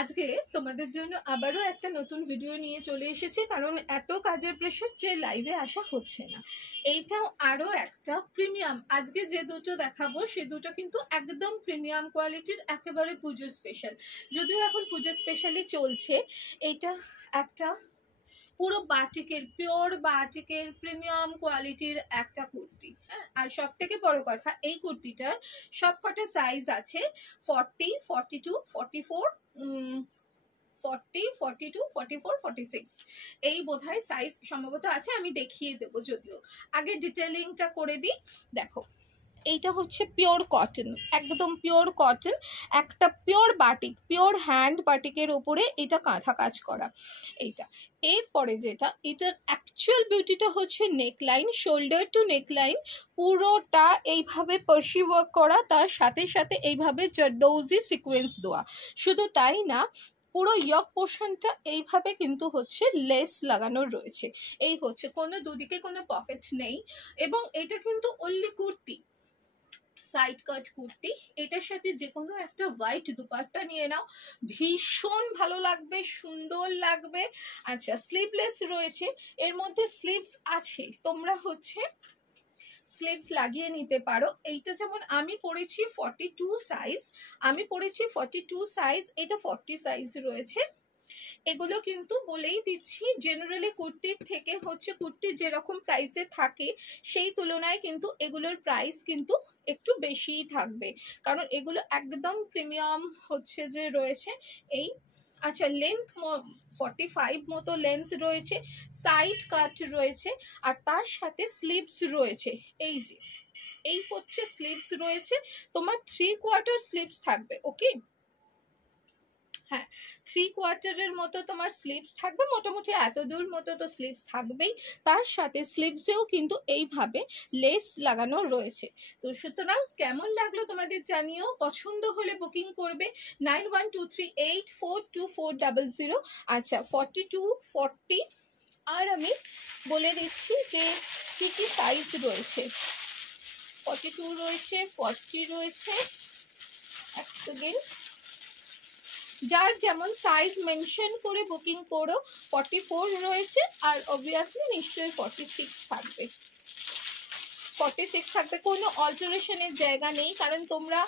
আজকে তোমাদের জন্য আবারও একটা নতুন ভিডিও নিয়ে চলে এসেছি, কারণ এত কাজের প্রেশার যে লাইভে আসা হচ্ছে না। এইটাও আরও একটা প্রিমিয়াম, আজকে যে দুটো দেখাবো সে দুটো কিন্তু একদম প্রিমিয়াম কোয়ালিটির, একেবারে পুজো স্পেশাল। যদিও এখন পুজো স্পেশালি চলছে। এইটা একটা পুরো বাটিকের, পিওর বাটিকের প্রিমিয়াম কোয়ালিটির একটা কুর্তি। হ্যাঁ, আর সব থেকে বড় কথা, এই কুর্তিটার সবকটা সাইজ আছে 40, 42, 44, 40, 42, 44, 46 এই বোধহয় সাইজ সম্ভবত আছে। আমি দেখিয়ে দেবো, যদিও আগে ডিটেলিংটা করে দিই। দেখো, এইটা হচ্ছে পিওর কটন, একদম পিওর কটন, একটা পিওর বাটিক, পিওর হ্যান্ড বাটিকের ওপরে এটা কাঁথা কাজ করা। এইটা এরপরে যেটা, এটার অ্যাকচুয়াল বিউটিটা হচ্ছে নেকলাইন, শোল্ডার টু নেকলাইন পুরোটা এইভাবে পার্সি ওয়ার্ক করা, তার সাথে সাথে এইভাবে জারদৌজি সিকোয়েন্স দেওয়া। শুধু তাই না, পুরো ইয়ক পোর্শনটা এইভাবে কিন্তু হচ্ছে লেস লাগানো রয়েছে। এই হচ্ছে, কোনো দুদিকে কোনো পকেট নেই, এবং এটা কিন্তু অনলি কুর্তি, সাইড কাট কুর্তি। এটার সাথে যে কোনো একটা হোয়াইট দুপাট্টা নিয়ে নাও, ভীষণ ভালো লাগবে, সুন্দর লাগবে। আচ্ছা, স্লিভলেস রয়েছে, এর মধ্যে স্লিভস আছে, তোমরা হচ্ছে স্লিভস লাগিয়ে নিতে পারো। এইটা যেমন আমি পরেছি 42 সাইজ, আমি পরেছি 42 সাইজ, এটা 40 সাইজ রয়েছে। এগুলো কিন্তু বলেই দিচ্ছি, জেনারেলি কুর্তির থেকে হচ্ছে, কুর্তি যেরকম প্রাইসে থাকে সেই তুলনায় কিন্তু এগুলোর প্রাইস কিন্তু একটু বেশিই থাকবে, কারণ এগুলো একদম প্রিমিয়াম হচ্ছে যে রয়েছে। এই আচ্ছা, লেন্থ 45 মতো লেন্থ রয়েছে, সাইড কাট রয়েছে, আর তার সাথে স্লিভস রয়েছে। এই যে এই হচ্ছে স্লিভস রয়েছে, তোমার 3/4 স্লিভস থাকবে। ওকে, হ্যাঁ, 3/4 মতো তোমার স্লিভস থাকবে, মোটামুটি এত দূর মতো তো স্লিভস থাকবেই। তার সাথে স্লিভসেও কিন্তু এইভাবে লেস লাগানো রয়েছে। তো সুতরাং কেমন লাগলো তোমাদের জানিও, পছন্দ হলে বুকিং করবে 9123842400। আচ্ছা, 42, 40, আর আমি বলে দিচ্ছি যে কি কি সাইজ রয়েছে। 42 রয়েছে, 40 রয়েছে, এক সেকেন্ড, যার যেমন সাইজ মেনশন করে বুকিং করো। 44 রয়েছে, আর অবভিয়াসলি নিশ্চয়ই 46 থাকবে, 46 থাকবে, কোনো অল্টারেশনের জায়গা নেই, কারণ তোমরা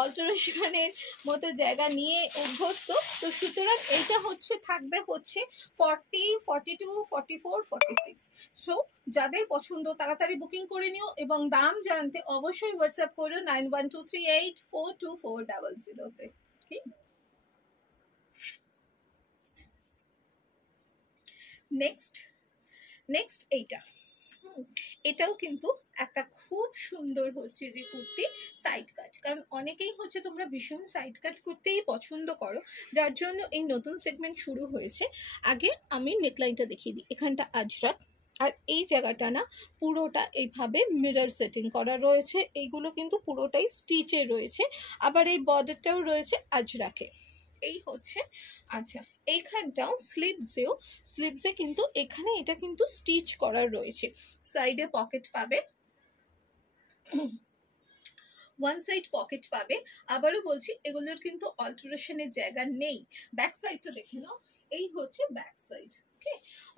অল্টারেশনের মতো জায়গা নিয়ে অভ্যস্ত। তো সুতরাং এইটা হচ্ছে থাকবে হচ্ছে 40, 42, 44, 46। সো যাদের পছন্দ তাড়াতাড়ি বুকিং করে নিও, এবং দাম জানতে অবশ্যই হোয়াটসঅ্যাপ করো 9123842400-তে। ঠিক, নেক্সট এইটা, এটাও কিন্তু একটা খুব সুন্দর হচ্ছে যে কুর্তি, সাইড কাট, কারণ অনেকেই হচ্ছে তোমরা ভীষণ সাইড কাট করতেই পছন্দ করো, যার জন্য এই নতুন সেগমেন্ট শুরু হয়েছে। আগে আমি নেকলাইনটা দেখিয়ে দিই। এখানটা আজরাক, আর এই জায়গাটা না পুরোটা এইভাবে মিরর সেটিং করা রয়েছে, এইগুলো কিন্তু পুরোটাই স্টিচে রয়েছে, আবার এই বর্ডারটাও রয়েছে আজরাকে। এই হচ্ছে, আচ্ছা এইখানটাও স্লিভসে কিন্তু এখানে এটা কিন্তু স্টিচ করা রয়েছে, সাইডে পকেট পাবে, ওয়ান সাইড পকেট পাবে। আবারও বলছি, এগুলোর কিন্তু অল্টারেশনের জায়গা নেই। ব্যাক সাইডটা দেখে নাও, এই হচ্ছে ব্যাক সাইড। ওকে,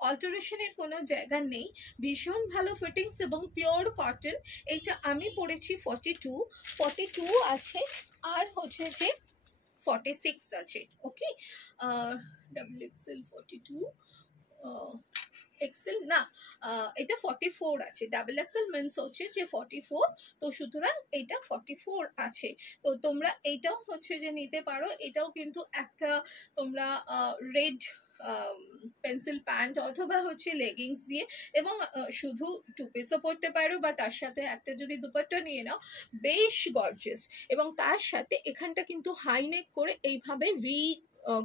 অল্টারেশনের কোনো জায়গা নেই, ভীষণ ভালো ফিটিংস এবং পিওর কটন। এইটা আমি পরেছি 42 আছে, আর হচ্ছে যে 46 আছে। ওকে, ডাবল এক্সেল 42, এক্সেল না, এটা 44 আছে, ডাবল এক্সেল মিন্স হচ্ছে যে 44। তো সুতরাং এটা 44 আছে। তো তোমরা এইটাও হচ্ছে যে নিতে পারো, এটাও কিন্তু একটা তোমরা রেড পেন্সিল প্যান্ট অথবা হচ্ছে লেগিংস দিয়ে, এবং শুধু টু পিসও পরতে পারো, বা তার সাথে একটা যদি দুপাট্টা নিয়ে নাও, বেশ গর্জিয়াস। এবং তার সাথে এখানটা কিন্তু হাই নেক করে এইভাবে ভি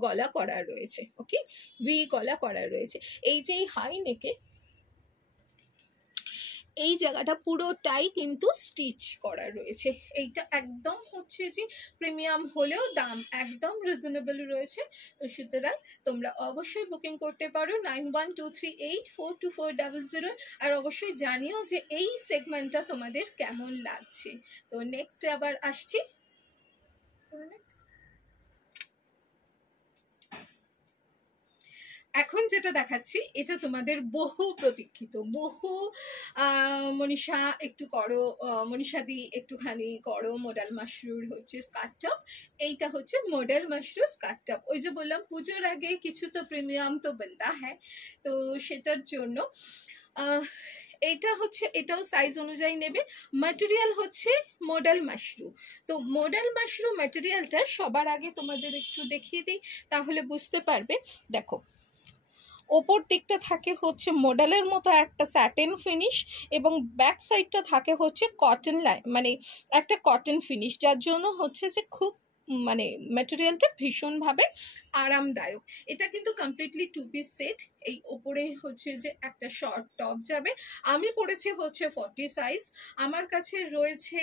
গলা করা রয়েছে। ওকে, ভি গলা করা রয়েছে। এই যে হাই নেকে এই জায়গাটা পুরোটাই কিন্তু স্টিচ করা রয়েছে। এইটা একদম হচ্ছে যে প্রিমিয়াম হলেও দাম একদম রিজনেবল রয়েছে। তো সুতরাং তোমরা অবশ্যই বুকিং করতে পারো 9123842400, আর অবশ্যই জানিও যে এই সেগমেন্টটা তোমাদের কেমন লাগছে। তো নেক্সট আবার আসছি। এখন যেটা দেখাচ্ছি এটা তোমাদের বহু প্রতীক্ষিত, বহু মনীষা একটু করো, মনীষা দি একটুখানি করো মডেল মাশরুর হচ্ছে স্কার্ট টপ। এইটা হচ্ছে মডেল মাশরুর স্কার্ট টপ। ওই যে বললাম পুজোর আগে কিছু তো প্রিমিয়াম তো বনতা হ্যাঁ, তো সেটার জন্য এইটা হচ্ছে, এটাও সাইজ অনুযায়ী নেবে। ম্যাটেরিয়াল হচ্ছে মডেল মাশরু। তো মডেল মাশরু ম্যাটেরিয়ালটা সবার আগে তোমাদের একটু দেখিয়ে দিই, তাহলে বুঝতে পারবে। দেখো ওপর দিকটা থাকে হচ্ছে মডেলের মতো একটা স্যাটেন ফিনিশ, এবং ব্যাক সাইডটা থাকে হচ্ছে কটন মানে একটা কটন ফিনিশ, যার জন্য হচ্ছে যে খুব মানে ম্যাটেরিয়ালটা ভীষণভাবে আরামদায়ক। এটা কিন্তু কমপ্লিটলি 2 পিস সেট। এই ওপরে হচ্ছে যে একটা শর্ট টপ যাবে। আমি পরেছি হচ্ছে 40 সাইজ, আমার কাছে রয়েছে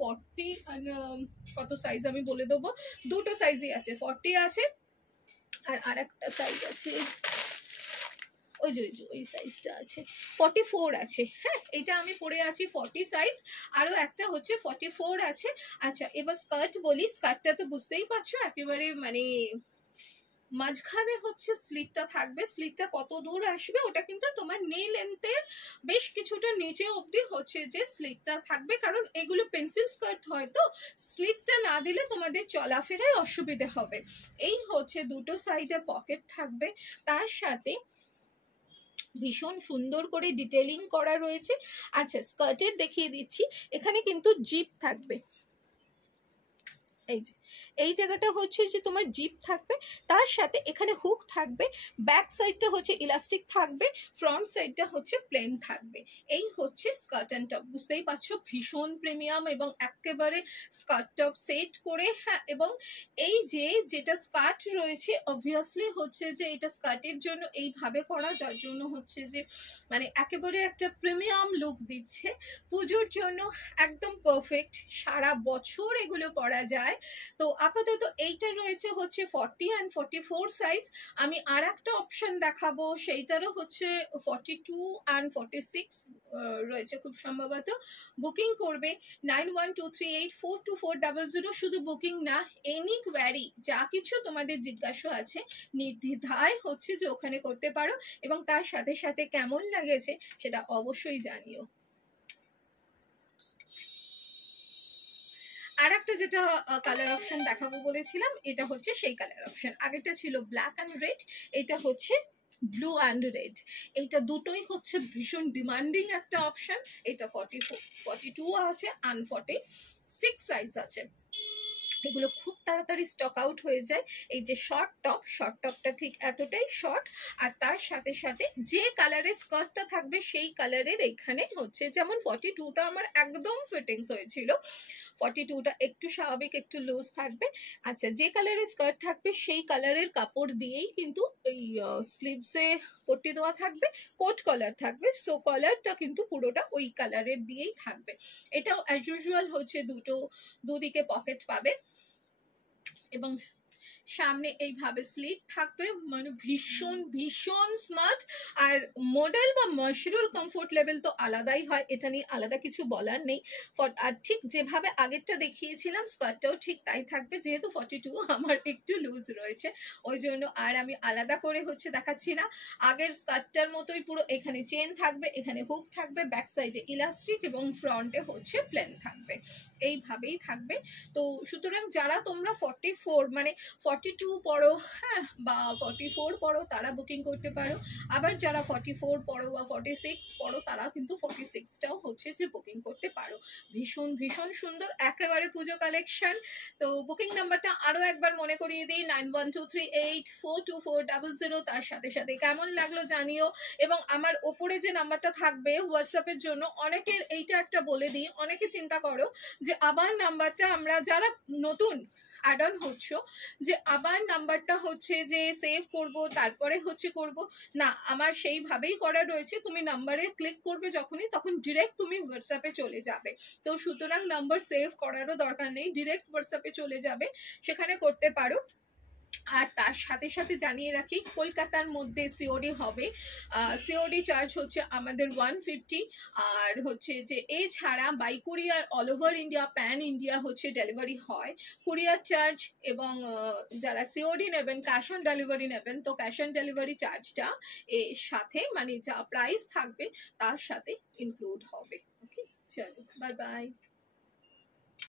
40 কত সাইজ আমি বলে দেবো, দুটো সাইজই আছে, 40 আছে আর একটা সাইজ আছে, ওই যে ওই সাইজটা আছে, 44 আছে। হ্যাঁ, এটা আমি পরে আছি 40 সাইজ, আরও একটা হচ্ছে 44 আছে। আচ্ছা এবার স্কার্ট বলি, স্কার্টটা তো বুঝতেই পারছো একেবারে মানে মাঝখানে হচ্ছে স্লিটটা থাকবে। স্লিটটা কত দূর আসবে ওটা কিন্তু তোমার নি লেন্থের বেশ কিছুটা নিচে অবধি হচ্ছে যে স্লিটটা থাকবে, কারণ এগুলো পেন্সিল স্কার্ট হয়, তো স্লিটটা না দিলে তোমাদের চলাফেরায় অসুবিধে হবে। এই হচ্ছে দুটো সাইডে পকেট থাকবে, তার সাথে ভীষণ সুন্দর করে ডিটেলিং করা রয়েছে। আচ্ছা স্কার্টের দেখিয়ে দিচ্ছি, এখানে কিন্তু জিপ থাকবে, এই যে এই জায়গাটা হচ্ছে যে তোমার জিপ থাকবে, তার সাথে এখানে হুক থাকবে, ব্যাক সাইডটা হচ্ছে ইলাস্টিক থাকবে, ফ্রন্ট সাইডটা হচ্ছে প্লেন থাকবে। এই হচ্ছে স্কার্ট অ্যান্ড টপ, বুঝতেই পারছো ভীষণ প্রিমিয়াম এবং একেবারে স্কার্ট টপ সেট করে। হ্যাঁ, এবং এই যে যেটা স্কার্ট রয়েছে অবভিয়াসলি হচ্ছে যে এটা স্কার্টের জন্য এইভাবে করা, যার জন্য হচ্ছে যে মানে একেবারে একটা প্রিমিয়াম লুক দিচ্ছে। পুজোর জন্য একদম পারফেক্ট, সারা বছর এগুলো পরা যায়। তো আপাতত এইটা রয়েছে হচ্ছে 40 and 44 সাইজ। আমি আর একটা অপশন দেখাবো, সেইটারও হচ্ছে 42 and 46 রয়েছে খুব সম্ভবত। বুকিং করবে 9123842400। শুধু বুকিং না, এনি কোয়ারি যা কিছু তোমাদের জিজ্ঞাসা আছে নির্দ্বিধায় হচ্ছে যে ওখানে করতে পারো, এবং তার সাথে সাথে কেমন লাগেছে সেটা অবশ্যই জানিও। আর একটা যেটা কালার অপশন দেখাবো বলেছিলাম, এটা হচ্ছে সেই কালার অপশন। আগেরটা ছিল ব্ল্যাক অ্যান্ড রেড, এটা হচ্ছে ব্লু অ্যান্ড রেড। এইটা দুটোই হচ্ছে ভীষণ ডিমান্ডিং একটা অপশন। এটা 42 আছে আর 46 সাইজ আছে। এগুলো খুব তাড়াতাড়ি স্টক আউট হয়ে যায়। এই যে শর্ট টপটা ঠিক এতটাই শর্ট, আর তার সাথে সাথে যে কালারের স্কার্টটা থাকবে সেই কালারের এখানে হচ্ছে, যেমন 42টা আমার একদম ফিটিংস হয়েছিল, 42টা একটু স্বাভাবিক একটু লুজ থাকবে। আচ্ছা যে কালারের স্কার্ট থাকবে সেই কালারের কাপড় দিয়েই কিন্তু এই স্লিভসে পট্টি দেওয়া থাকবে, কোট কলার থাকবে, সো কলারটা কিন্তু পুরোটা ওই কালারের দিয়েই থাকবে। এটাও অ্যাজ ইউজুয়াল হচ্ছে দুদিকে পকেট পাবে, এবং সামনে এইভাবে স্লিট থাকবে, মানে ভীষণ ভীষণ স্মার্ট। আর মডেল বা মাশরুর কমফোর্ট লেভেল তো আলাদাই হয়, এটা নিয়ে আলাদা কিছু বলার নেই। আর ঠিক যেভাবে আগেরটা দেখিয়েছিলাম স্কার্টটাও ঠিক তাই থাকবে, যেহেতু 42 আমার একটু লুজ রয়েছে ওই জন্য আর আমি আলাদা করে হচ্ছে দেখাচ্ছি না। আগের স্কার্টটার মতোই পুরো এখানে চেন থাকবে, এখানে হুক থাকবে, ব্যাক সাইডে ইলাস্টিক এবং ফ্রন্টে হচ্ছে প্লেন থাকবে, এইভাবেই থাকবে। তো সুতরাং যারা তোমরা 44 মানে 42 পড়ো হ্যাঁ বা 44 পড়ো তারা বুকিং করতে পারো, আবার যারা 44 পড়ো বা 46 পড়ো তারা কিন্তু 46টাও হচ্ছে যে বুকিং করতে পারো। ভীষণ ভীষণ সুন্দর একেবারে পুজো কালেকশন। তো বুকিং নাম্বারটা আরও একবার মনে করিয়ে দিই, 9123842400। তার সাথে সাথে কেমন লাগলো জানিও, এবং আমার ওপরে যে নাম্বারটা থাকবে হোয়াটসঅ্যাপের জন্য, অনেকের এইটা একটা বলে দিই, অনেকে চিন্তা করো যে আবার নাম্বারটা আমরা যারা নতুন অ্যাড অন হচ্ছে যে আবার নাম্বারটা হচ্ছে যে সেভ করব তারপরে হচ্ছে করব না, আমার সেইভাবেই করা রয়েছে। তুমি নাম্বারে ক্লিক করবে যখনই, তখন ডিরেক্ট তুমি হোয়াটসঅ্যাপে চলে যাবে। তো সুতরাং নাম্বার সেভ করারও দরকার নেই, ডিরেক্ট হোয়াটসঅ্যাপে চলে যাবে, সেখানে করতে পারো। আর তার সাথে সাথে জানিয়ে রাখি কলকাতার মধ্যে সিওডি হবে। সিওডি চার্জ হচ্ছে আমাদের 150, আর হচ্ছে যে এছাড়া by courier all over India pan India হচ্ছে ডেলিভারি হয়। কুরিয়ার চার্জ এবং যারা সিওডি নেবেন ক্যাশ অন ডেলিভারি নেবেন, তো ক্যাশ অন ডেলিভারি চার্জটা এর সাথে মানে যা প্রাইস থাকবে তার সাথে ইনক্লুড হবে। ওকে, চলো বাই বাই।